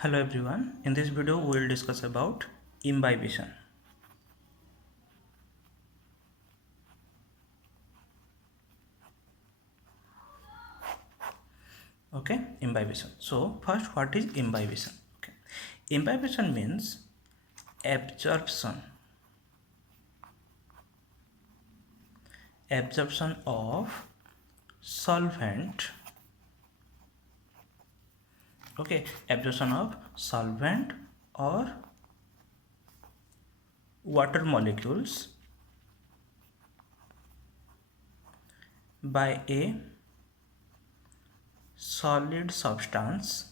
Hello everyone, in this video we will discuss about imbibition. Okay, imbibition. So first, what is imbibition? Okay, imbibition means absorption of solvent. Okay, absorption of solvent or water molecules by a solid substance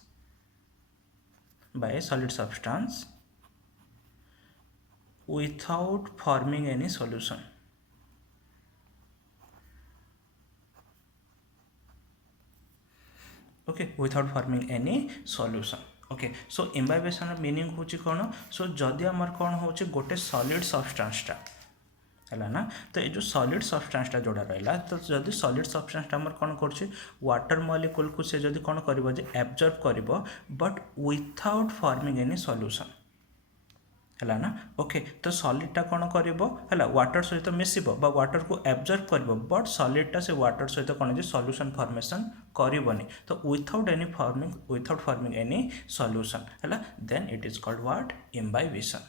without forming any solution. Okay, without forming any solution. Okay, so imbibition meaning होची कौन? So जदि आमर कौन होची गोटे solid substance टा है ना, तो ये जो solid substance टा जोड़ा रहा, तो जदि solid substance टा आमर कौन करछि water molecule को से जदि कौन करिवो जे absorb करिवो but without forming any solution है ना. ओके, तो सॉलिडटा कौन करिवो है वाटर सहित मिसिबो बा वाटर को एब्जॉर्ब करिवो बट सॉलिडटा से वाटर सहित कौन जे सॉल्यूशन फॉर्मेशन करिवोनी, तो विथआउट फॉर्मिंग एनी सॉल्यूशन है then it is called what imbibition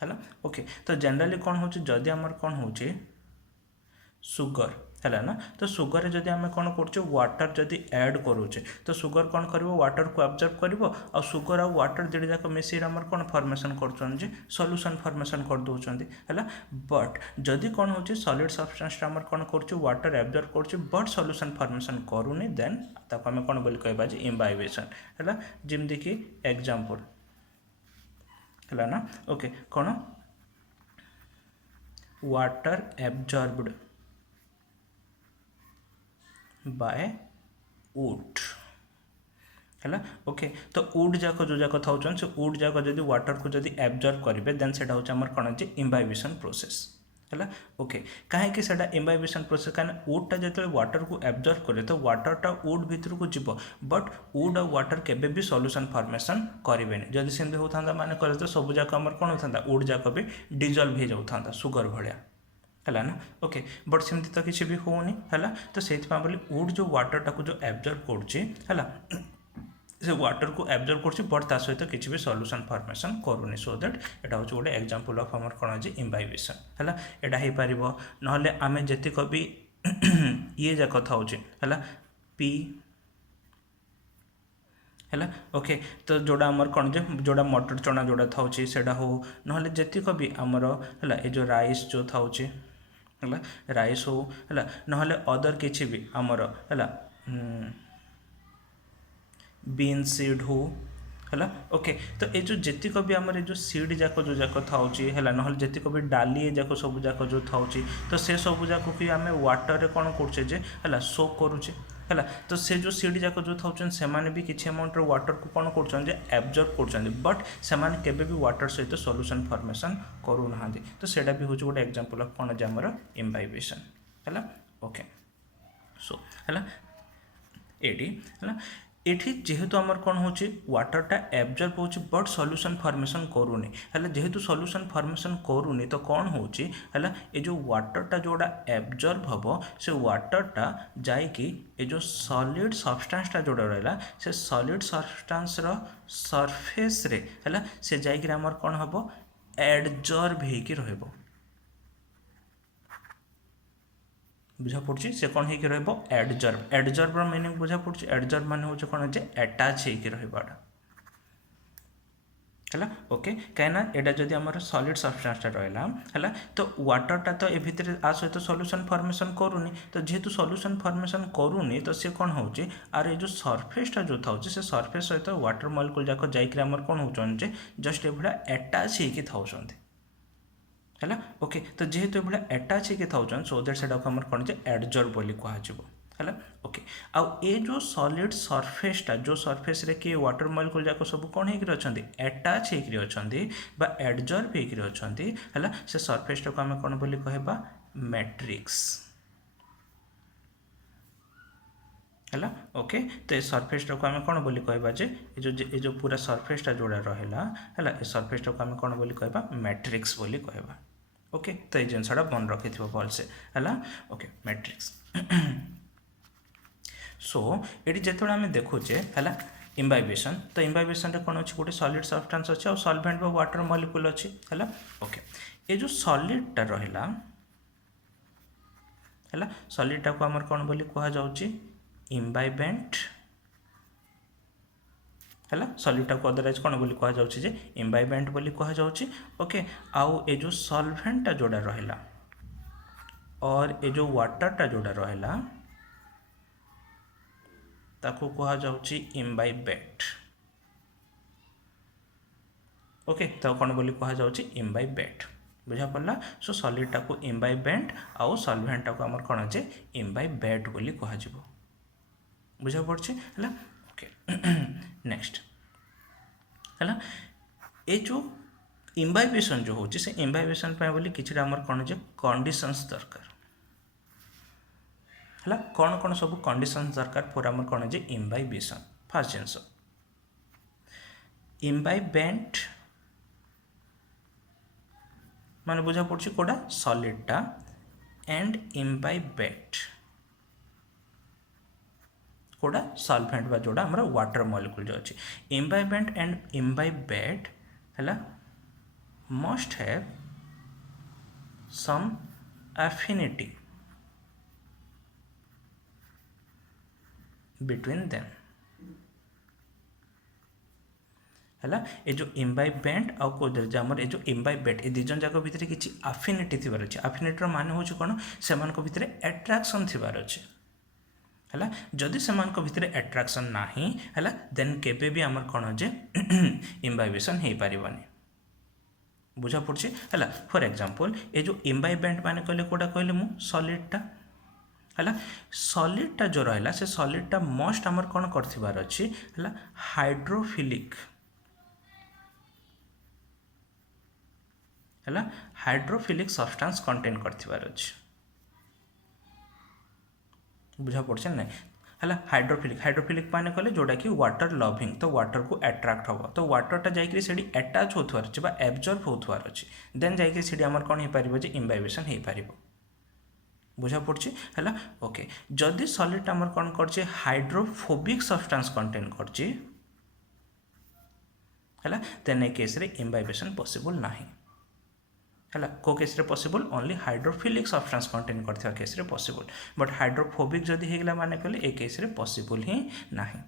है. ओके, तो जनरली कौन होची जदि हमर कौन होची सुगर है ना, तो सुगर जदि आम कौन कर वाटर जदि ऐड करुचे तो सुगर कौन कर वाटर को एब्जॉर्ब कर आ सुगर आ वाटर दुईटा जाक मिसई कौन फॉर्मेशन कर सॉल्यूशन फॉर्मेशन कर दौरान है. बट जदि कौन हो सॉलिड सब्सटेंस आम कौन कर वाटर एब्जॉर्ब कर बट सॉल्यूशन फॉर्मेशन करूनी देन ताको आम कौन बोली कहबा जे इम्बाइबिशन है. जेमती कि एग्जांपल है ना. ओके, कौन वाटर एब्जॉर्ब्ड बाय वुड है. ओके, तो वुड जाक जो जाक था से वुड जाक जब वाटर को जब एब्जॉर्ब करेंगे देन से कौन है इम्बाइबिशन प्रोसेस है. ओके, कहीं इम्बाइबिशन प्रोसेस कहीं वुडटा जो वाटर को एब्जॉर्ब करे तो वाटरटा वुड भितर को जीव बट वुड और वाटर केबे भी सॉल्यूशन फॉर्मेशन करेंगे. जब सेमती होता माने करे तो सब जाक कौन होता वुड जाक भी डिजल्व हो जाता सुगर भाया है ना. ओके, बट सेमती तो किसी भी होनी है, तो से बोली वुड जो वाटरटा को जो एब्जॉर्ब कर से वाटर को एब्जॉर्ब कर बट ता सहित किसी भी सॉल्यूशन फॉर्मेशन करूनी. सो दैट एटा हूँ गोटे एग्जांपल ऑफ आमर कौन है इम्बाइबिशन है. एटा हो पार ना आम जेतिक भी ये जाक था है पी है. ओके, तो जोड़ा आमर कौन जे जोड़ा मटर चना जोड़ा था सेटा हो ना जेतिक भी आमर है ये जो राइस जो था है राइस हो है ना अदर किसी भी आमर है बीन सीड हो है. ओके, तो ये जो जेतिक भी आमर जो सीड जाक जो जाक था है ना जेतिक भी डाली जाक सब जाक जो था तो से सब जाक कि आम वाटर रे कौन करुचे है सोक करुचे है. तो से जो सीड जाक जो था से भी किसी अमाउंट वाटर को कौन कर एब्जॉर्ब कर बट से केबे भी वाटर सहित सॉल्यूशन फॉर्मेशन करूना. तो सेटा भी हूँ गोटे एग्जांपल ऑफ कौन जे आमर इम्बाइबिशन है. ओके, सो है एटी है एठी जेहेतु आमर कौन हो वाटरटा एब्जॉर्ब हो बट सॉल्यूशन फॉर्मेशन करूनी है. जेहेतु सॉल्यूशन फॉर्मेशन करूनी तो कौन हो ये जो वाटरटा जोड़ा एब्जॉर्ब हम से वाटरटा जाइकी ये जो सॉलिड सब्सटेंसटा जोड़ा रहा से सॉलिड सब्सटेंस रो सरफेस रे है से जाइकी आमर कौन हम एडजॉर्ब होकर रहिबो. बुझा पड़ी से कौन हो एडजर्व एडजर्वर मीनिंग बुझा पड़ी एडजर्व मान हूँ कौन जे अटैच होता है. ओके, कहीं यहाँ जब आम सॉलिड सब्सटेंसटा रहा है तो वाटरटा तो ये भितर आ सहित सॉल्यूशन फॉर्मेशन करूनी. तो जेहेतु सॉल्यूशन फॉर्मेशन करूनी तो सी कौन हो आर ये जो सरफेसटा जो था से सरफेस सहित वाटर मॉलिक्यूल जाक जाकर कौन होचे जस्ट ये अटैच होकर है. ओके, तो जेहेतु ये अटैच होकर सो दैट से कौन एडजॉर्ब बोली कहुब है. ओके, आउ ये जो सॉलिड सरफेसटा जो सरफेस रे कि वाटर मॉलिक्यूल जाक सब कौन होकर अटैच होकर अच्छा एडजॉर्ब होकर अच्छा है से सरफेसटा को आम कौन बोली कहबा मैट्रिक्स है ओके। तो ये सरफेसटा को आम कौन बोली कहबा जे ये जो पूरा सरफेसटा जोड़ा रहा है ये सरफेसटा को आम कौन बोली कहबा मैट्रिक्स बोली कहबा ओके। तो ये जिनसा मन रखि भलसे है ओके मैट्रिक्स। सो ये जो आम देखुचे है इम्बाइबेशन तो इम्बाइबेशन कौन अच्छे गोटे सॉलिड सब्सटेंस अच्छे और सॉल्वेंट बा वाटर मॉलिक्यूल अच्छे है ओके। ये जो सॉलिडटा रहा है सॉलिडटा को आमर कौन बोली कह जाउची इम्बाइबेंट है सॉलिडटा को अदरवाइज कौन बोली कह जाउची जे इम्बाइबेंट बोली कह जाउची ओके। आउ ये जो सॉल्वेंटटा जोड़ा रहा और ये जो वाटरटा जोड़ा रहा ताको कह जाउची इम्बाइबेट ओके। तो कौन बोली कह जाउची इम्बाइबेट बुझा पड़ा। सो सॉलिडटा को इम्बाइबेंट आउ सॉल्वेंटटा को आमर कौन जे इम्बाइबेट बोली कह जिवो बुझा पड़छे है ओके। नेक्स्ट है ये जो इम्बाइबेशन जो होची से इम्बाइबेशन पाए बोली किछटा आमर कौन जे कंडीशंस दरकार है कौन कौन सब कंडीशंस दरकार फॉर आमर कौन जे इम्बाइबेशन। फर्स्ट जिनस इम्बाइबेंट माने बुझा पड़छी कोडा सॉलिडटा एंड इम्बाइबेट कोडा सॉल्वेंट बा जोड़ा हमारा वाटर मॉलिक्यूल जो अच्छी इम्बाइबेंट एंड इम्बाइबेट है must have some affinity between them है ये जो इम्बाइबेंट आउ कोदर आमर ये जो इम्बाइबेट ये दिजन जाक भितर किसी एफिनिटी थी अच्छे एफिनिटीर मान हूँ कौन से भितर एट्राक्शन थीबार अच्छे है जदि से भितर एट्राक्शन ना है देन केबे भी आमर कौन जे इम्बाइबेशन हो पारिबनी बुझा पड़छे है। फॉर एग्जांपल ये जो इम्बाइबेंट माने कहले कोटा कहले मु सॉलिडटा है सॉलिडटा जो रहा से सॉलिडटा मस्ट आमर कौन करथिबार अछि है हाइड्रोफिलिक है हाइड्रोफिलिक सब्सटेंस कंटेन करथिबार अछि बुझा पड़छे ना है हाइड्रोफिलिक माने कहले जोटा कि वाटर लविंग तो वाटर को अट्रैक्ट हम तो वाटरटा जाकि से अटैच होथवार अच्छे एब्जर्व होथवार अच्छे देन जाकि से आमर कौन हो पार जे इम्बाइबेशन हो पार बुझा पड़छे है ओके। जदि सॉलिड आमर कौन करछे हाइड्रोफोबिक सब्सटेंस कंटेन करछे है देन ए केस रे इम्बाइबेशन पॉसिबल नाही है को केस रे possible only hydrophilic substance contain करथिबा केस रे पॉसिबल बट हाइड्रोफोबिक जदि हेगला माने कहले ए केस रे पॉसिबल ही नाही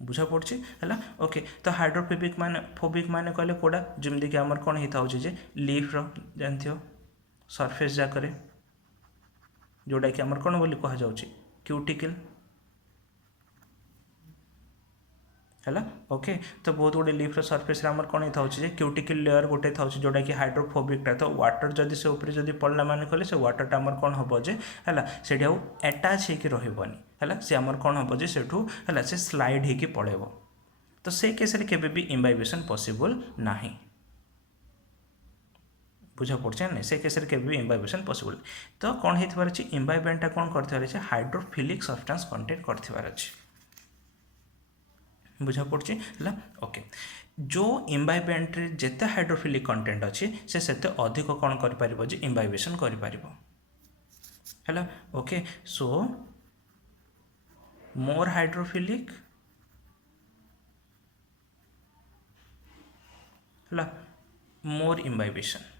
बुझा पड़छे है ओके। तो हाइड्रोफोबिक माने कहले कोडा जमदी कि हमर कोन हिता होचे जे लीफ रो जानथियो सरफेस जाकरे जोड़ा कि हमर कोन बोली कहा जाउची क्यूटिकल है ओके। तो बहुत गुड़े लीफ सरफेस आमर कौन होता है क्यूटिकल लेयर गोटे था जोटा कि हाइड्रोफोबिकटा तो वाटर जदि से ऊपर जदि पड़ला माने कहले से वाटरटा आमर कौन हम जे है से अटैच होकर रही है सी आमर कौन हम जे से से स्लाइड होकर पड़ेब तो से केस केबे भी इम्बाइबेशन पॉसिबल नाही बुझा पड़छे ना से केस केबे भी इम्बाइबेशन पॉसिबल तो कौन होइथबार अछि इम्बाइबेंटटा कौन करथिबार अछि हाइड्रोफिलिक सब्सटेंस कंटेन करथिबार अछि बुझा पड़छे है ओके। जो इम्बाइबेंट रे जेते हाइड्रोफिलिक कंटेंट अच्छी से सेते अधिक कौन कर पारिबो जे इम्बाइबेशन कर पारिबो है ओके। सो मोर हाइड्रोफिलिक है मोर इम्बाइबेशन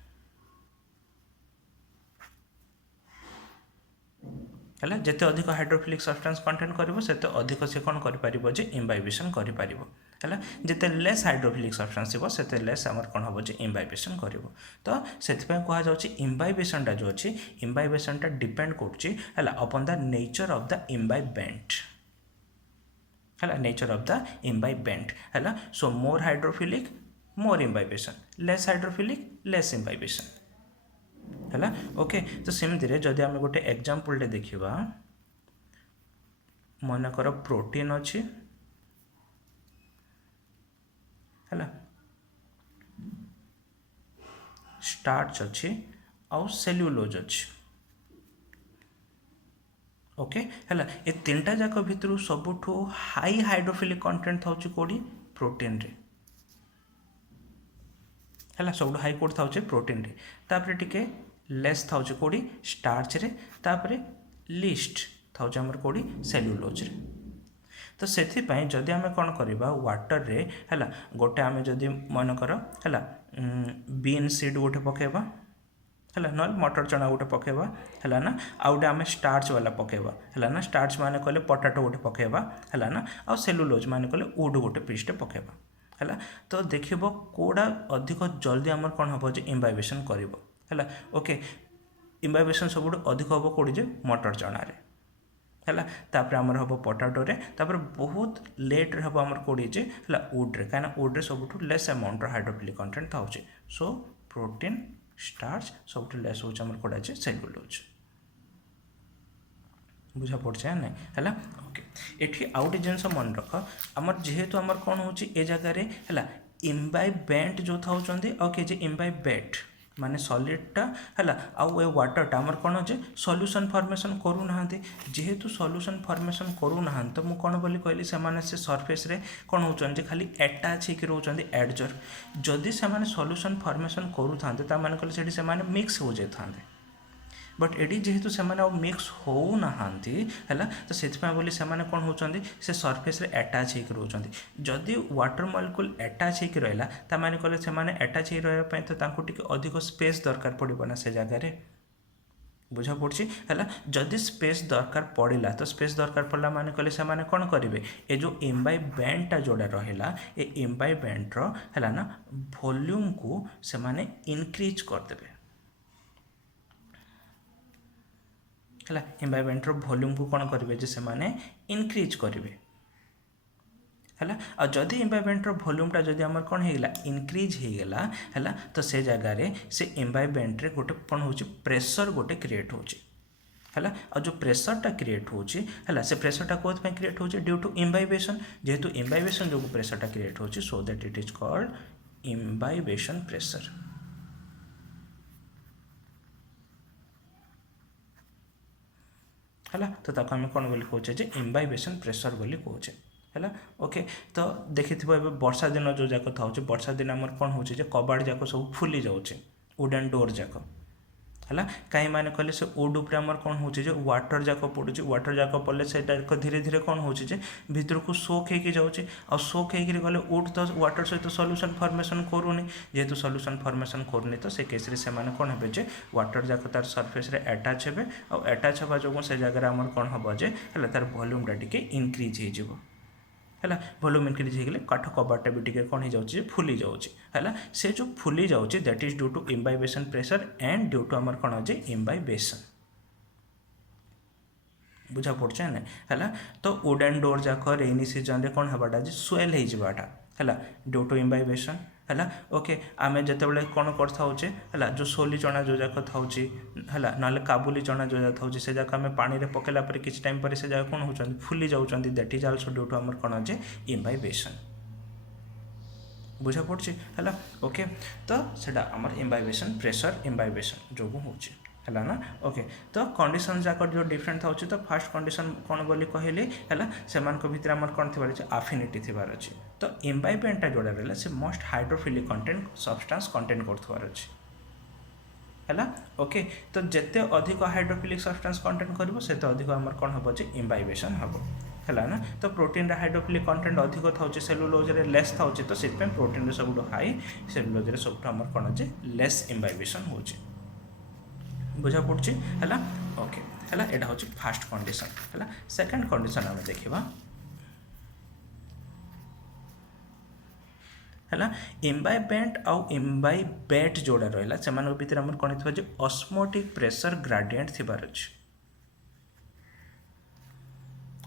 है जिते अधिक हाइड्रोफिलिक सब्सटेंस कंटेन करिवो सेते अधिक से कौन कर पारिबो जे इम्बाइबेशन कर पारिबो है जिते लेस हाइड्रोफिलिक सब्सटेंस थिबो सेते लेस हमर कौन हबो जे इम्बाइबेशन करिवो तो सेथिपय कहा जाउची इम्बाइबेशनटा जो अछि इम्बाइबेशनटा डिपेंड करछि है upon the nature of the imbibant है नेचर ऑफ द इम्बाइबेंट है so more hydrophilic more imbibition less hydrophilic less imbibition है ओके। तो सेमती जदि आम गोटे एग्जांपल देखा मनकर प्रोटीन अच्छी है स्टार्च अच्छी आउ सेल्युलोज अच्छी ओके है ये तीनटा जाक भितर सबुठ हाई हाइड्रोफिलिक कंटेंट था कौड़ी प्रोटीन रे है सब हाई कोड था प्रोटीन रे तापर टिके लेस था कौड़ी स्टार्च रे तापर लिस्ट था कौड़ी सेल्युलोज रे तो से जदि आम कौन करवा वाटर रे है गोटे आम जदि मनकर है बीन सीड गोटे पकेबा है ना मटर चना गोटे पकेबा है ना आ गोटे आम स्टार्च वाला पकेबा है ना स्टार्च माने कहले पोटाटो गोटे पकेबा है ना आ सेलुलोज माने कहले वुड गोटे पीसटे पकेबा है तो देखिबो कोडा अधिक जल्दी आमर कौन हम जे इम्बाइबेशन करिवो है ओके इम्बाइबेशन सब अधिक हम कौड़ी जे मटर चना रे है तापर आमर हम पोटाटो रे तापर बहुत लेट रे हम आमर कौड़ी जे है वुड रे कहीं वुड रे सब लेस अमाउंट हाइड्रोफिलिक कंटेंट था सो प्रोटीन स्टार्च सब लेस हो कौड़ा जे सेलुलोज बुझा पड़े ना है ओके ये आउ गए जिन मन रख आमर जेहेतु आमर कौन हो जगह है इम्बाइबेंट जो था ओके जे इम्बाइबेट माने सॉलिडटा है आउ ए वाटरटा आमर कौन जे सॉल्यूशन फॉर्मेशन करूना जेहेतु सॉल्यूशन फॉर्मेशन करूना तो मुझे कौन बोली कहली से सरफेस रे कौन होचन जे खाली अटैच होकर रोचन एडजर जदि से सॉल्यूशन फॉर्मेशन करूँ ताने कहले से मिक्स हो जाता बट एडी जेहेतु से मिक्स होना है तो से बोली से कौन होती से सरफेस रे अटैच होकर रोचंती जदि वाटर मॉलिक्यूल अटैच होकर रहा ताने कहले से अटैच हो रहा तो टिके अधिक स्पेस दरकार पड़ना से जगह बुझा पड़ी है जदि स्पेस दरकार पड़ा तो स्पेस दरकार पड़ा माने कहले से कौन करेंगे ये जो इम्बाइबेंटा जोड़ा रहा ये इम्बाइबेंट्र है ना वॉल्यूम को से इनक्रीज करदे है इन्वायरमेंटर वॉल्यूम को कौन करेंगे जे से इनक्रीज करेंगे है आ जदि इन्वायरमेंटर वॉल्यूमटा जदि आमर कौन होगा इनक्रीज होगला है तो से जगार से इन्वायरमेंट गोटे कौन हो प्रेशर गोटे क्रिएट हो आ जो प्रेशरटा क्रिएट होगा से प्रेशरटा कौन क्रिएट हो ड्यू टू इम्बाइबेशन जेहेतु इम्बाइबेशन जो प्रेशरटा क्रिएट हो so that it is called imbibition pressure है तो ताको आम कौन बोली कहे जे इम्बाइबेशन प्रेशर बोली कहे है ओके तो देखि वर्षा दिन जो जाक था वर्षा दिन आम कौन हो कबाड़ जाक सब फुली जाऊँचे वुडन डोर जाक है कहीं मैंने कहले से वुड उपर आम कौन हो वाटर जाक पड़ू वाटर जाक पड़े से धीरे धीरे कौन हो भीतर को सोक होकर जाऊँचे आ सोक होकर गले वुड तो वाटर सहित सॉल्यूशन फॉर्मेशन करूनी जेहेतु सॉल्यूशन फॉर्मेशन करूनी तो से केस रे से कौन हे जे वाटर जाक तार सरफेस रे अटैच हे और अटैच हवा जो से जगह आम कौन हम जे है तार वॉल्यूमटा टिके इनक्रीज हो है वॉल्यूम इनक्रीज होगले काठ कबाटा भी टिके कौन हो जाऊँगी फुली जाऊँगी है से जो फुली जाऊँगी that is due to imbibition pressure and due to आमर कौन हो इम्बाइबेशन बुझा पड़े ना है तो वुडन डोर जाक रेनी सीजन रे कौन हवाटा जे स्वेल होटा है ड्यू टू इम्बाइबेशन है ओके आम जिते कौन करे है जो सोली चना जो जाक था ना काबुली चना जो जाक था से जाक आम पानी रे पकेला पर किसी टाइम पर से जगह कौन हो फुली जाऊँच that is also due to आमर कौन हो इम्बाइबेशन बुझा पड़ी है ओके तो सेटा आमर इम्बाइबेशन प्रेशर इम्बाइबेशन जो हो है ना ओके तो कंडीशन जाक जो डिफरेंट था तो फास्ट कंडीशन कौन बोली कहली है से भितर आमर कौन थी आफिनिटी थीबार अच्छे तो इम्बाइबेंटा जोड़ा रहा से most hydrophilic content substance content करथवार अच्छे है ओके तो जिते अधिक हाइड्रोफिलिक सब्सटेंस कंटेंट करिवो सेते अधिक आमर कौन हम इम्बाइबेशन हम है ना तो प्रोटीन हाइड्रोफिलिक कंटेंट अधिक था सेलुलोज रे लेस था तो से प्रोटीन सब हाई सेलुलोज रे सब आमर कौन जे लेस इम्बाइबेशन हो बुझा पड़ी है ओके है यहाँ हूँ फास्ट कंडीशन है सेकेंड कंडीशन आम देखा है इम्बाइबेंट आउ इम्बाइबेट जोड़ा रहा से भितर आम कौन थी ऑस्मोटिक प्रेशर ग्रेडिएंट थिबार अच्छे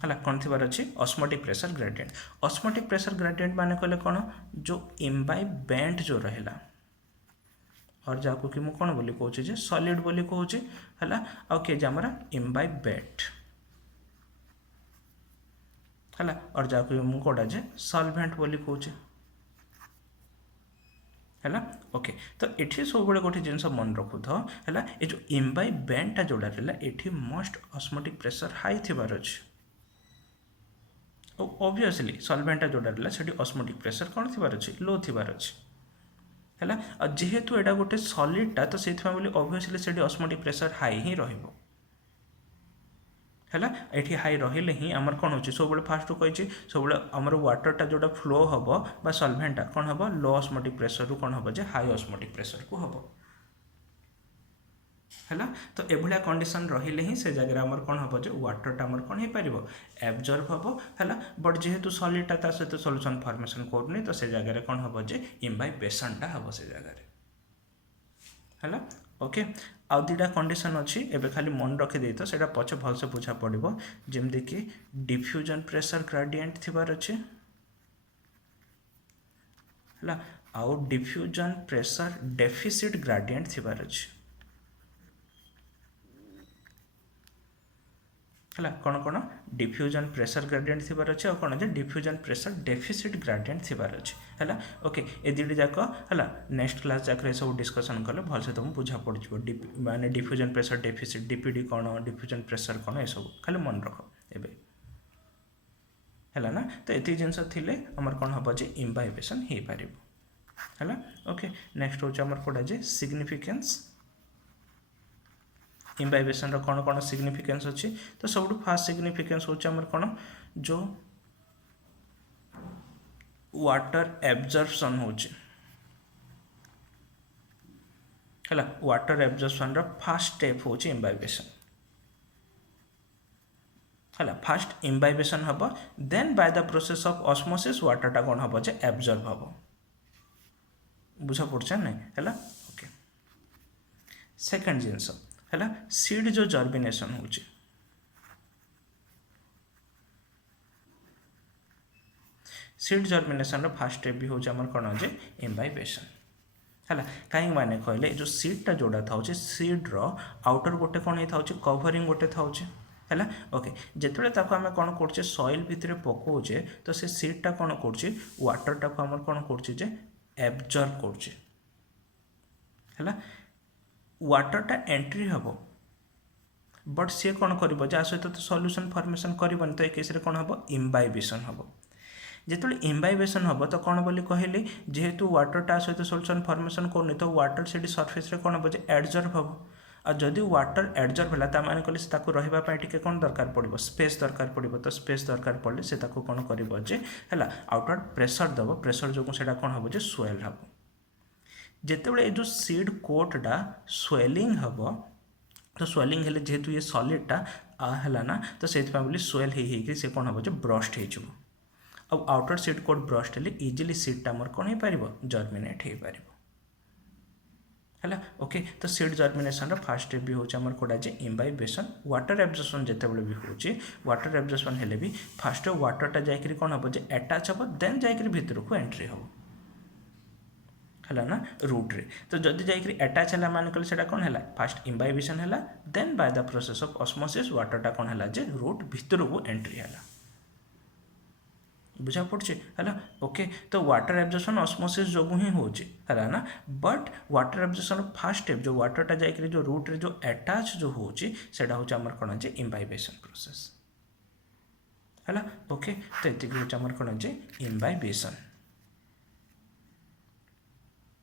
है कौन थी अच्छी osmotic pressure gradient osmotic pressure gradient माने कहले कौन जो इम्बाइबेंट जो रहा और जाको कि मु कौन बोली कहूँ जे सॉलिड बोली कहूँ है आउ के आमर इम्बाइबेट है और जाको मु कौटा जे सॉल्वेंट बोली कहूँ है ओके। तो ये सब गोटे जिन मन रखु था है ये जो इम्बाइबेंटा जोड़ा रहा ये मोस्ट ऑस्मोटिक प्रेशर हाई थिबार अच्छे ऑब्वियसली सॉल्वेंटा जोड़ा रहा से ऑस्मोटिक प्रेशर कौन थिबार अच्छे लो थिबार अच्छे है जेहेतु एटा गोटे सॉलिडटा तो से ऑब्वियसली से ऑस्मोटिक प्रेशर हाई ही रहिबो है ये हाई रहिले ही आमर कौन हो सब फास्ट कही सब आमर वाटरटा जोटा फ्लो हम सॉल्वेंटा कौन हम लो ऑस्मोटिक प्रेशर रु कौन हम जे हाई ऑस्मोटिक प्रेशर को हम है तो एभलिया कंडीशन रहिले ही से जगह आमर कौन हम जे वाटरटा आमर कौन हो पार एब्जर्व हम है बट जेहेतु सॉलिडटा सहित सॉल्यूशन फॉर्मेशन करनी तो से जगह कौन हम जे इम्बाइबेशनटा हम से जगह है ओके आउ दुटा कंडीशन अच्छी एबे खाली मन रखिदे तो सेटा पछे भलसे बुझा पड़ो जमती कि डिफ्यूजन प्रेशर ग्रेडिएंट थिबार अच्छे है आउ डिफ्यूजन प्रेशर डेफिसिट ग्रेडिएंट थिबार अच्छे है कौन कौन डिफ्यूजन प्रेशर ग्रेडिएंट थिबार अच्छे कौन जे डिफ्यूजन प्रेशर डेफिसिट ग्रेडिएंट थिबार अच्छे है ओके ए दुटी जाक है नेक्स्ट क्लास जाक सब डिस्कसन कले भलसे तुम बुझा पड़ माने डिफ्यूजन प्रेशर डेफिसिट डीपीडी कौन डिफ्यूजन प्रेशर कौन ये सब खाली मन रख एबे है ना तो ये जिनस थिले आमर कौन हम जे इम्बाइबेशन हो पार है ओके नेक्स्ट हूँ आमर कौटा जे सिग्निफिकेंस इम्बाइबेशन कौन कौन सिग्निफिकेंस अच्छी तो सब फास्ट सिग्निफिकेंस होमर कौन जो वाटर एब्जर्प्शन होची है वाटर एब्जर्प्शन फास्ट स्टेप होची इम्बाइबेशन है फास्ट इम्बाइबेशन हम then by the process of osmosis वाटरटा कौन हम जे एब्जर्व हम बुझा पड़े ना है ओके सेकेंड जिनस है सीड जो जर्मिनेशन होची सीड जर्मिनेशन फास्ट स्टेप भी होची हमर कोन जे इम्बाइबेशन है कहीं माने कहले जो सीडटा जोड़ा था सीड रो आउटर गोटे कौन था कवरिंग गोटे था है ओके जिते आम कौन कर सॉइल भितर पकाचे तो से सीडटा कौन कर वाटरटा को आम कौन कर एब्जर्व कर वाटरटा एंट्री हम बट सी कौन कर सहित तो सॉल्यूशन फॉर्मेशन करबनी तो ये केस कौन हम इम्बाइबेशन हम जिते इम्बाइबेशन हम तो कौन बोली कहली जेहेतु वाटरटा सहित सॉल्यूशन फॉर्मेशन करनी तो वाटर से सरफेस कौन हम एब्जर्व हम आ जदि वाटर एब्जर्व है मैंने कहले रही कौन दरकार पड़ो स्पेस दरकार पड़ो तो स्पेस दरकार पड़े से कौन कर आउटवर्ड प्रेशर दब प्रेशर जो कौन हम स्वेल हम जिते जो सीड कोटटा स्वेलिंग हम तो स्वेलिंग हेले जेहेतु ये सॉलिडटा है ना तो से स्वेल से कौन हम ब्रस्ट हो आउटर सीड कोट ब्रस्ट हेले इजिली सीडटा मोर कौन हो पार जर्मिनेट हो पार है ओके तो सीड जर्मिनेशन फास्ट स्टेप भी होमर कोड़ा जे इम्बाइबेशन वाटर एब्जर्प्शन जितेबाला भी होची वाटर एब्जर्प्शन हेले भी फास्ट वाटरटा जाकि कौन हम अटैच हम देन जाकि भितर को एंट्री हम है ना रूट रे तो जदि जाकि अटैच है मान कहले कौन है फास्ट इम्बाइबेशन है then by the process of osmosis वाटरटा कौन है जे रूट भितर को एंट्री है बुझा पड़े है ओके तो वाटर एब्जर्प्शन ऑस्मोसिस जो ही है ना but water absorption fast step जो वाटरटा जाकि जो रूट रे जो अटैच जो होची सेटा होची हमर कोन जे इम्बाइबेशन प्रोसेस है ओके तो ये होची हमर कोन जे इम्बाइबेशन।